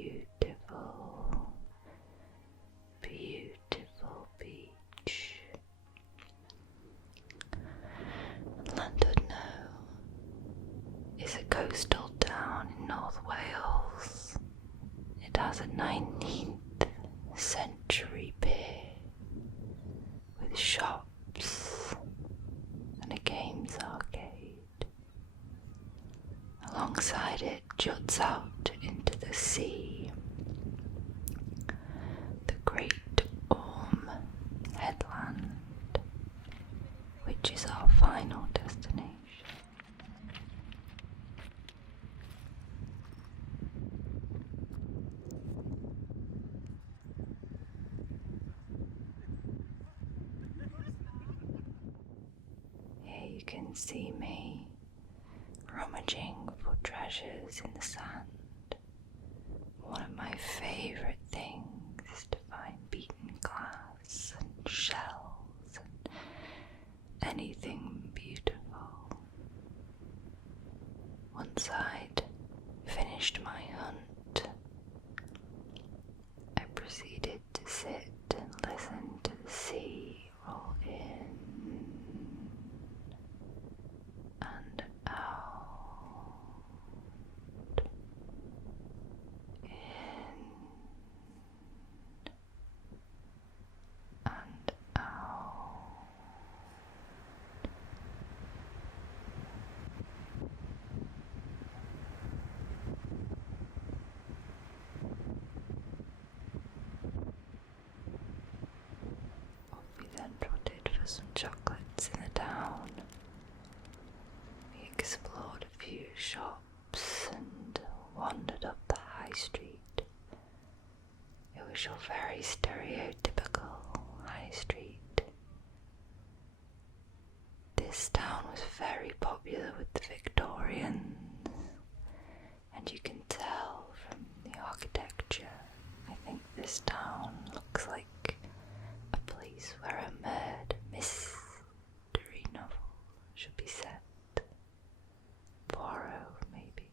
beautiful, beautiful beach. Llandudno is a coastal town in North Wales. It has a 19th century pier with shops and a games arcade. Alongside it juts out into the sea the Great Orme headland, which is our final destination. Here you can see me rummaging for treasures in the sand. One of my favourite things is to find beaten glass and shells and anything beautiful. Once I'd finished my hunt, I proceeded to sit and listen to the sea roll in and out, in and out. We then trotted for some chocolates in the town. We explored a few shops and wandered up the high street. It was your very stereotypical high street. This town was very popular with the Victorians, and you can tell from the architecture. I think this town looks like a place where a murder mystery novel should be set. Poirot, maybe.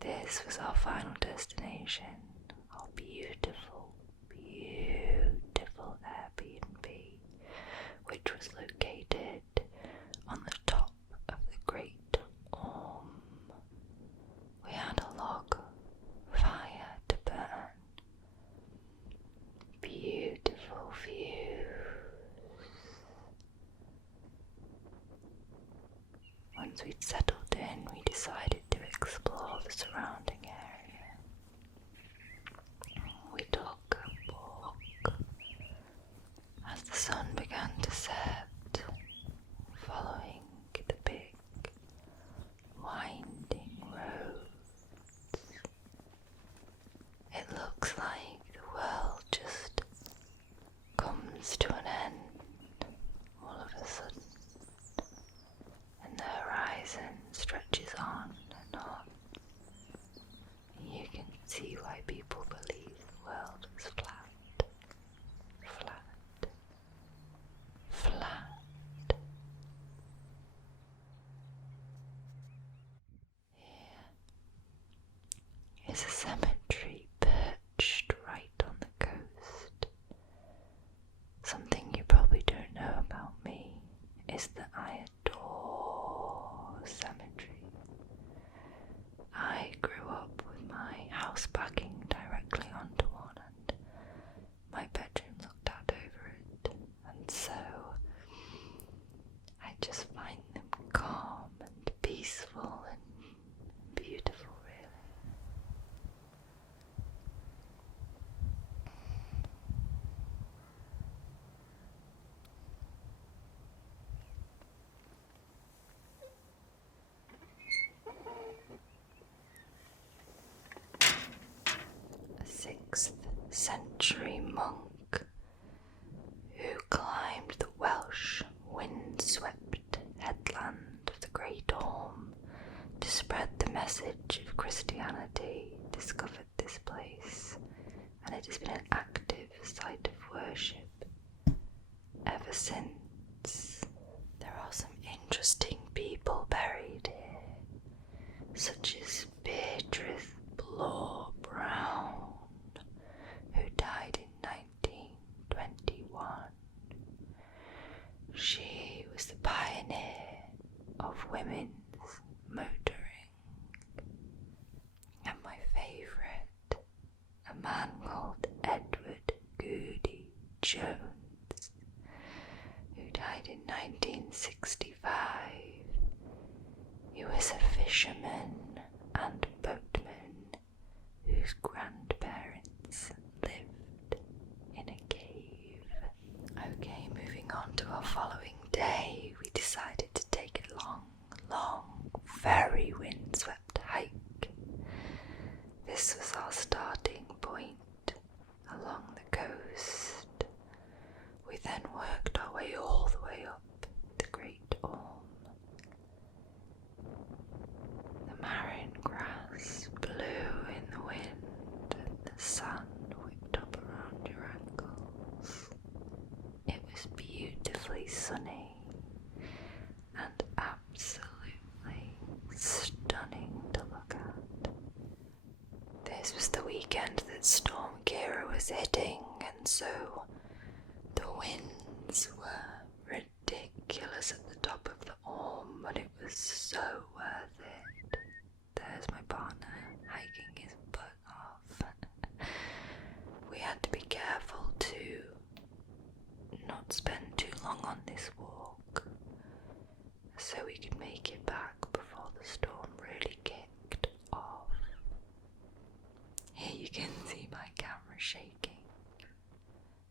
This was our final destination, our beautiful, beautiful Airbnb, which was located on the top of the Great Orme. We had a log fire to burn. Beautiful views. Once we'd settled in, we decided to explore the surrounding area. We took a walk as the sun began to set, following the big, winding roads. It looks like the world just comes to an end all of a sudden, and the horizon stretches on and on. You can see why people believe the world is flat, flat, flat. Here is a cemetery perched right on the coast. Something you probably don't know about me is that I adore cemetery. I grew up with my house backing directly onto one, and my bedroom looked out over it, and so I just find them calm and peaceful and beautiful, really. A 6th century monk who climbed the Welsh wind-swept headland of the Great Orme to spread the message of Christianity discovered this place, and it has been an active site of worship ever since. There are some interesting people buried here, such as Beatrice Bloor Brown, who died in 1921. She was the pioneer of women's motoring. And my favourite, a man called Edward Goody Jones, who died in 1965. He was a fisherman and boatman whose grandparents lived in a cave. Okay, moving on to our following day, we decided to take a long, very windswept hike. This was our starting point along the coast. We then worked our way all the way up the Great Orme. The marron grass blew in the wind and the sun whipped up around your ankles. It was beautifully sunny and absolutely stunning to look at. This was the weekend that Storm Kira was hitting, and so the winds were ridiculous at the top of the Orme, but it was so worth it. There's my partner hiking his butt off. We had to be careful to not spend too long on this walk, so we could make it back before the storm really kicked off. Here you can see my camera shaking.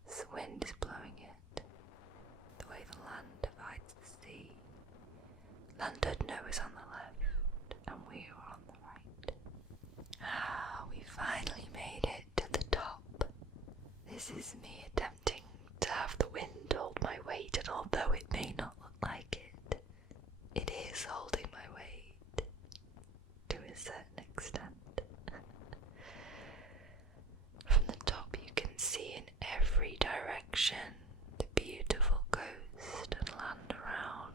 The wind is blowing it, the way the land divides the sea. Llandudno is on the left, and we are on the right. We finally made it to the top. This is me attempting to have the wind hold my weight, and although it may not look like it, it is holding my weight to a certain extent. From the top you can see in every direction the beautiful coast and land around.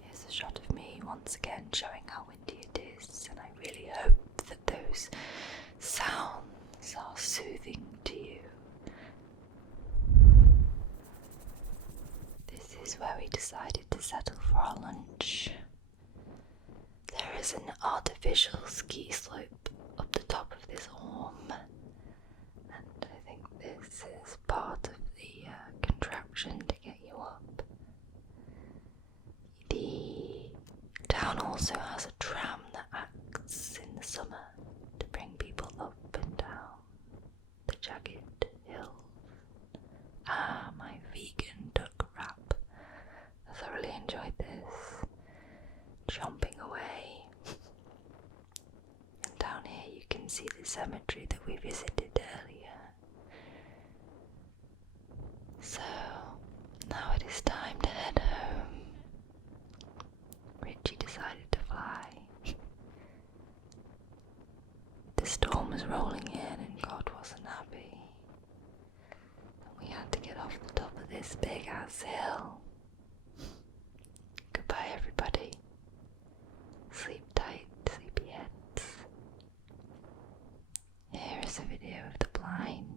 Here's a shot of me once again showing how windy it is, and I really hope that those sounds are soothing to you. This is where we decided to settle for our lunch. There is an artificial ski slope up the top of this Orme, and I think this is part of the contraption to get you up. The town also has a tram that acts in the summer to bring people up and down the jagged hills. My vegan duck wrap. I thoroughly enjoyed this. Chomping away. And down here you can see the cemetery that we visited earlier. So, now it is time to head home. Richie decided to fly. The storm was rolling in and God wasn't happy. And we had to get off the top of this big ass hill. Goodbye everybody. Sleep tight, sleepyheads. Here is a video of the blind.